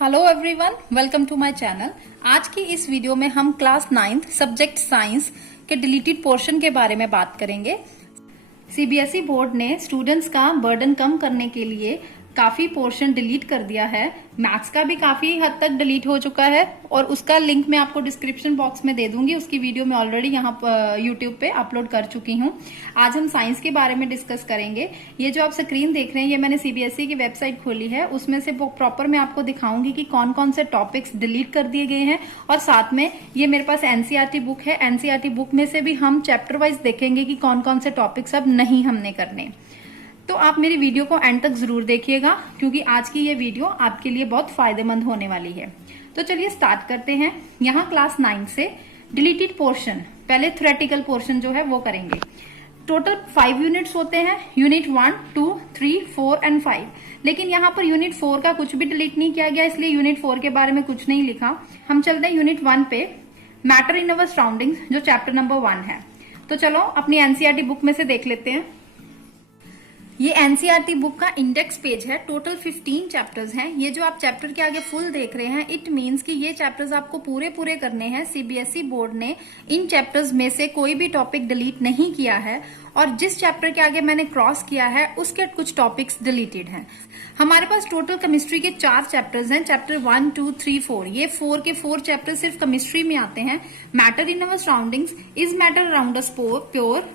Hello everyone, welcome to my channel. आज की इस वीडियो में हम क्लास 9th सब्जेक्ट साइंस के डिलीटेड पोर्शन के बारे में बात करेंगे। सीबीएसई बोर्ड ने स्टूडेंट्स का बर्डन कम करने के लिए काफी पोर्शन डिलीट कर दिया है। मैथ्स का भी काफी हद तक डिलीट हो चुका है और उसका लिंक मैं आपको डिस्क्रिप्शन बॉक्स में दे दूंगी। उसकी वीडियो मैं ऑलरेडी यहाँ यूट्यूब पे अपलोड कर चुकी हूँ। आज हम साइंस के बारे में डिस्कस करेंगे। ये जो आप स्क्रीन देख रहे हैं, ये मैंने सीबीएसई की वेबसाइट खोली है। उसमें से प्रॉपर मैं आपको दिखाऊंगी कि कौन कौन से टॉपिक्स डिलीट कर दिए गए हैं और साथ में ये मेरे पास एनसीईआरटी बुक है। एनसीईआरटी बुक में से भी हम चैप्टर वाइज देखेंगे कि कौन कौन से टॉपिक्स अब नहीं हमने करने। तो आप मेरी वीडियो को एंड तक जरूर देखिएगा क्योंकि आज की ये वीडियो आपके लिए बहुत फायदेमंद होने वाली है। तो चलिए स्टार्ट करते हैं। यहाँ क्लास 9 से डिलीटेड पोर्शन, पहले थ्योरेटिकल पोर्शन जो है वो करेंगे। टोटल 5 यूनिट्स होते हैं, यूनिट 1, 2, 3, 4 एंड 5। लेकिन यहाँ पर यूनिट 4 का कुछ भी डिलीट नहीं किया गया, इसलिए यूनिट 4 के बारे में कुछ नहीं लिखा। हम चलते हैं यूनिट 1 पे, मैटर इन अवर सराउंडिंग्स, जो चैप्टर नंबर 1 है। तो चलो अपनी एनसीईआरटी बुक में से देख लेते हैं। ये एनसीईआरटी बुक का इंडेक्स पेज है। टोटल 15 चैप्टर्स हैं। ये जो आप चैप्टर के आगे फुल देख रहे हैं, इट मींस कि ये चैप्टर्स आपको पूरे करने हैं। सीबीएसई बोर्ड ने इन चैप्टर्स में से कोई भी टॉपिक डिलीट नहीं किया है और जिस चैप्टर के आगे मैंने क्रॉस किया है उसके कुछ टॉपिक्स डिलीटेड हैं। हमारे पास टोटल केमिस्ट्री के 4 चैप्टर्स हैं, चैप्टर 1, 2, 3, 4। ये 4 के 4 चैप्टर सिर्फ केमिस्ट्री में आते हैं। Matter in our surroundings, is matter around us pure,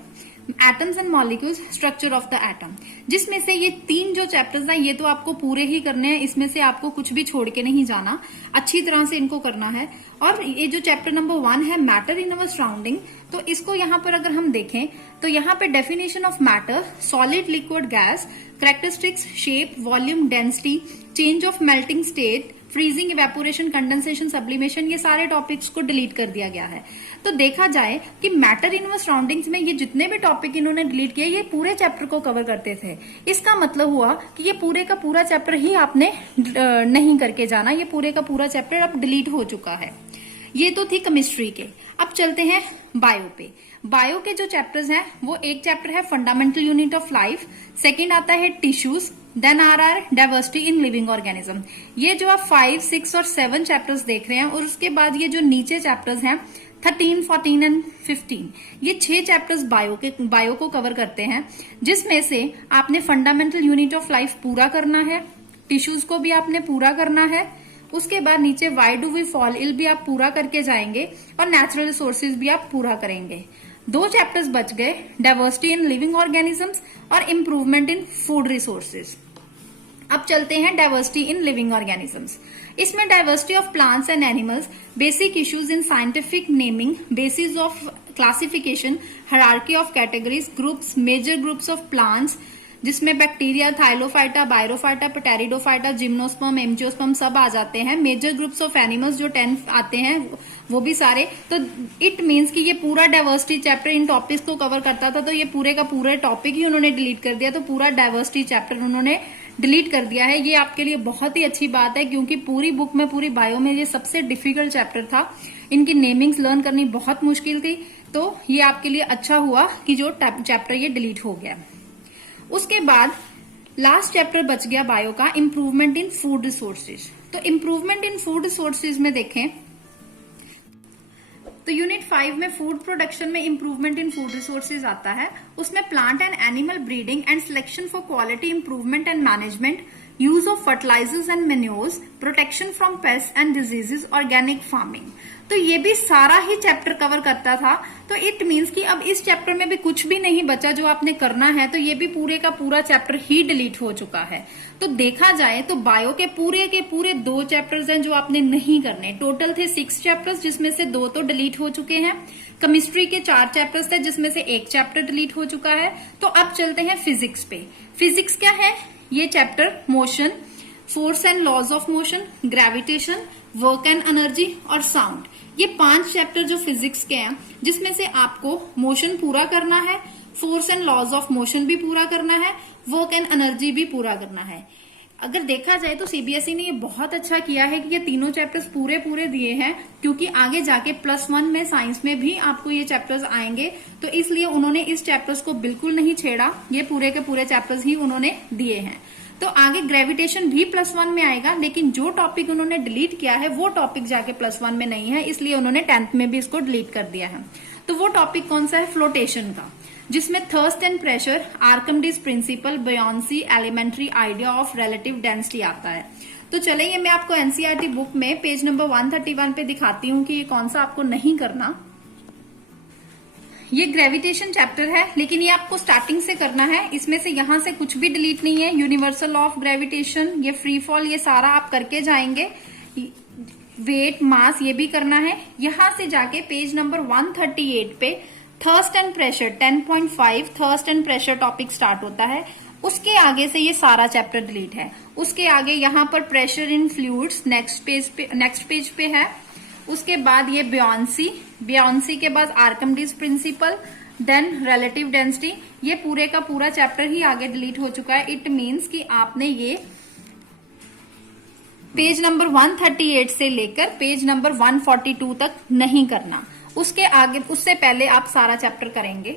atoms and molecules, structure of the atom. जिसमें से ये 3 जो चैप्टर्स हैं ये तो आपको पूरे ही करने हैं। इसमें से आपको कुछ भी छोड़ के नहीं जाना, अच्छी तरह से इनको करना है। और ये जो चैप्टर नंबर 1 है, मैटर इन अवर सराउंडिंग, तो इसको यहाँ पर अगर हम देखें तो यहाँ पे definition of matter, solid, liquid, gas, characteristics, shape, volume, density, change of melting state, freezing, evaporation, condensation, sublimation, ये सारे टॉपिक्स को डिलीट कर दिया गया है। तो देखा जाए कि मैटर इन अवर सराउंडिंग्स में ये जितने भी टॉपिक इन्होंने डिलीट किए, ये पूरे चैप्टर को कवर करते थे। इसका मतलब हुआ कि ये पूरे का पूरा चैप्टर ही आपने नहीं करके जाना, ये पूरे का पूरा चैप्टर अब डिलीट हो चुका है। ये तो थी केमिस्ट्री के। अब चलते हैं बायो पे। बायो के जो चैप्टर्स हैं वो एक चैप्टर है fundamental unit of life, second आता है tissues, then are diversity in living organism. ये जो आप 5, 6 और 7 चैप्टर्स देख रहे हैं और उसके बाद ये जो नीचे चैप्टर्स हैं 13, 14 एंड 15, ये 6 चैप्टर्स बायो को कवर करते हैं। जिसमें से आपने फंडामेंटल यूनिट ऑफ लाइफ पूरा करना है, टिश्यूज को भी आपने पूरा करना है, उसके बाद नीचे why do we fall ill भी आप पूरा करके जाएंगे और नेचुरल रिसोर्सेज भी आप पूरा करेंगे। 2 चैप्टर्स बच गए, डाइवर्सिटी इन लिविंग ऑर्गेनिजम्स और इम्प्रूवमेंट इन फूड रिसोर्सेज। अब चलते हैं डाइवर्सिटी इन लिविंग ऑर्गेनिजम्स। इसमें diversity of plants and animals, basic issues in scientific naming, basis of classification, hierarchy of categories, groups, major groups of plants, जिसमें bacteria, thallophyta, bryophyta, pteridophyta, gymnosperm, angiosperm सब आ जाते हैं। Major groups of animals जो 10 आते हैं वो भी सारे। तो इट मींस कि ये पूरा डाइवर्सिटी चैप्टर इन टॉपिक्स को कवर करता था, तो ये पूरे का पूरा टॉपिक ही उन्होंने डिलीट कर दिया। तो पूरा डाइवर्सिटी चैप्टर उन्होंने डिलीट कर दिया है। ये आपके लिए बहुत ही अच्छी बात है क्योंकि पूरी बुक में, पूरी बायो में ये सबसे डिफिकल्ट चैप्टर था। इनकी नेमिंग्स लर्न करनी बहुत मुश्किल थी। तो ये आपके लिए अच्छा हुआ कि जो चैप्टर ये डिलीट हो गया। उसके बाद लास्ट चैप्टर बच गया बायो का, इम्प्रूवमेंट इन फूड रिसोर्सेज। तो इम्प्रूवमेंट इन फूड रिसोर्सेज में देखें तो यूनिट 5 में फूड प्रोडक्शन में इम्प्रूवमेंट इन फूड रिसोर्सेज आता है। उसमें plant and animal breeding and selection for quality improvement and management, use of fertilisers and manures, protection from pest and diseases, organic farming. तो ये भी सारा ही चैप्टर कवर करता था। तो इट मींस कि अब इस चैप्टर में भी कुछ भी नहीं बचा जो आपने करना है। तो ये भी पूरे का पूरा चैप्टर ही डिलीट हो चुका है। तो देखा जाए तो बायो के पूरे 2 चैप्टर्स हैं जो आपने नहीं करने। टोटल थे 6 चैप्टर्स जिसमें से 2 तो डिलीट हो चुके हैं। केमिस्ट्री के 4 चैप्टर्स थे जिसमें से 1 चैप्टर डिलीट हो चुका है। तो अब चलते हैं फिजिक्स पे। फिजिक्स क्या है? ये chapter motion, force and laws of motion, gravitation, work and energy और साउंड, ये 5 चैप्टर जो फिजिक्स के हैं जिसमें से आपको मोशन पूरा करना है, force and laws of motion भी पूरा करना है, वर्क एंड एनर्जी भी पूरा करना है। अगर देखा जाए तो सीबीएसई ने ये बहुत अच्छा किया है कि ये तीनों चैप्टर्स पूरे दिए हैं क्योंकि आगे जाके +1 में साइंस में भी आपको ये चैप्टर्स आएंगे। तो इसलिए उन्होंने इस चैप्टर्स को बिल्कुल नहीं छेड़ा, ये पूरे के पूरे चैप्टर्स ही उन्होंने दिए हैं। तो आगे ग्रेविटेशन भी +1 में आएगा, लेकिन जो टॉपिक उन्होंने डिलीट किया है वो टॉपिक जाके +1 में नहीं है, इसलिए उन्होंने 10th में भी इसको डिलीट कर दिया है। तो वो टॉपिक कौन सा है? फ्लोटेशन का, जिसमें thrust and pressure, Archimedes principle, buoyancy, elementary idea of relative density आता है। तो चलिए मैं आपको एनसीईआरटी बुक में पेज नंबर 131 पे दिखाती हूँ कि ये कौन सा आपको नहीं करना। ये ग्रेविटेशन चैप्टर है, लेकिन ये आपको स्टार्टिंग से करना है। इसमें से यहां से कुछ भी डिलीट नहीं है। यूनिवर्सल ऑफ ग्रेविटेशन, ये फ्री फॉल, ये सारा आप करके जाएंगे। वेट, मास, ये भी करना है। यहां से जाके पेज नंबर 138 पे thrust and pressure 10.5 thrust and pressure topic start होता है। उसके आगे से ये सारा चैप्टर डिलीट है। उसके आगे यहाँ पर pressure in fluids next page पे है। उसके बाद ये बुयांसी के बाद Archimedes principle, then relative density, ये पूरे का पूरा चैप्टर ही आगे डिलीट हो चुका है। इट मीन्स कि आपने ये पेज नंबर 138 से लेकर पेज नंबर 142 तक नहीं करना। उसके आगे, उससे पहले आप सारा चैप्टर करेंगे।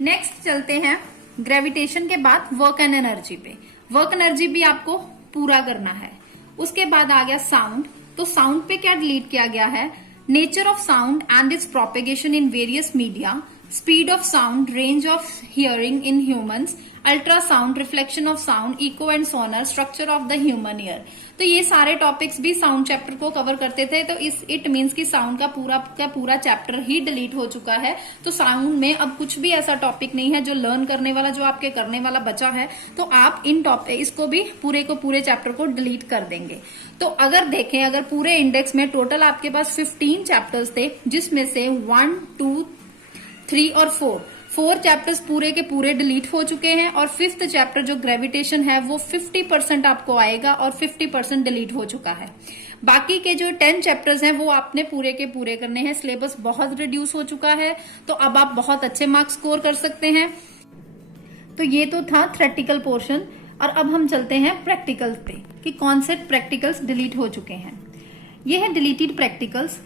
नेक्स्ट चलते हैं ग्रेविटेशन के बाद वर्क एंड एनर्जी पे। वर्क एनर्जी भी आपको पूरा करना है। उसके बाद आ गया साउंड। तो साउंड पे क्या डिलीट किया गया है? Nature of sound and its propagation in various media, speed of sound, range of hearing in humans, ultrasound, reflection of sound, echo and sonar, structure of the human ear. तो ये सारे topics भी sound chapter को cover करते थे। तो it means कि sound का पूरा चैप्टर ही डिलीट हो चुका है। तो साउंड में अब कुछ भी ऐसा टॉपिक नहीं है जो लर्न करने वाला, जो आपके करने वाला बचा है। तो आप इसको भी पूरे चैप्टर को डिलीट कर देंगे। तो अगर देखें, अगर पूरे इंडेक्स में टोटल आपके पास 15 चैप्टर्स थे, जिसमें से 1, 2, 3 और 4 चैप्टर्स पूरे के पूरे डिलीट हो चुके हैं। और 5th चैप्टर जो ग्रेविटेशन है वो 50% आपको आएगा और 50% डिलीट हो चुका है। बाकी के जो 10 चैप्टर्स हैं वो आपने पूरे के पूरे करने हैं। सिलेबस बहुत रिड्यूस हो चुका है, तो अब आप बहुत अच्छे मार्क्स स्कोर कर सकते हैं। तो ये तो था थ्योरेटिकल पोर्शन, और अब हम चलते हैं प्रैक्टिकल्स पे कि कौन से प्रैक्टिकल्स डिलीट हो चुके हैं। ये है डिलीटेड प्रैक्टिकल्स।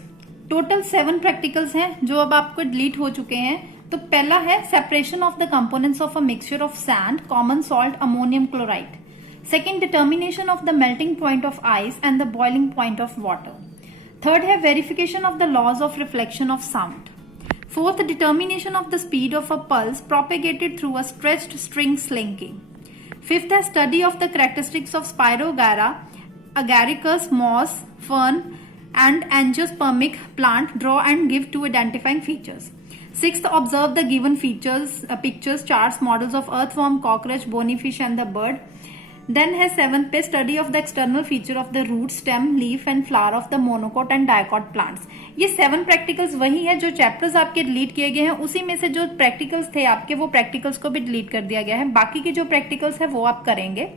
टोटल 7 प्रैक्टिकल्स हैं जो अब आपको डिलीट हो चुके हैं। तो पहला है separation of the components of a mixture of sand, common salt, ammonium chloride. Second, determination of the melting point of ice and the boiling point of water. Third है verification of the laws of reflection of sound. Fourth, determination of the speed of a pulse propagated through a stretched string slinking. Fifth है study of the characteristics of Spirogyra, agaricus, moss, fern and angiospermic plant. Draw and give two identifying features. Sixth, observe the given pictures, charts, models of earthworm, cockroach, bony fish and the bird. Then है 7th पे study of the external feature of the root, stem, leaf and flower of the monocot and dicot plants. ये 7 practicals वही है जो chapters आपके delete किए गए हैं, उसी में से जो प्रैक्टिकल्स थे आपके, वो प्रैक्टिकल्स को भी डिलीट कर दिया गया है। बाकी के जो प्रैक्टिकल्स है वो आप करेंगे।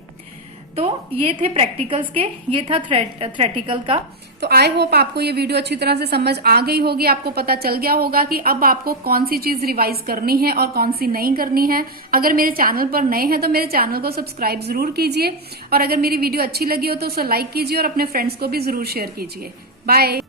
तो ये थे प्रैक्टिकल्स के, ये था थ्योरेटिकल का। तो आई होप आपको ये वीडियो अच्छी तरह से समझ आ गई होगी, आपको पता चल गया होगा कि अब आपको कौन सी चीज रिवाइज करनी है और कौन सी नहीं करनी है। अगर मेरे चैनल पर नए हैं तो मेरे चैनल को सब्सक्राइब जरूर कीजिए, और अगर मेरी वीडियो अच्छी लगी हो तो उसे लाइक कीजिए और अपने फ्रेंड्स को भी जरूर शेयर कीजिए। बाय।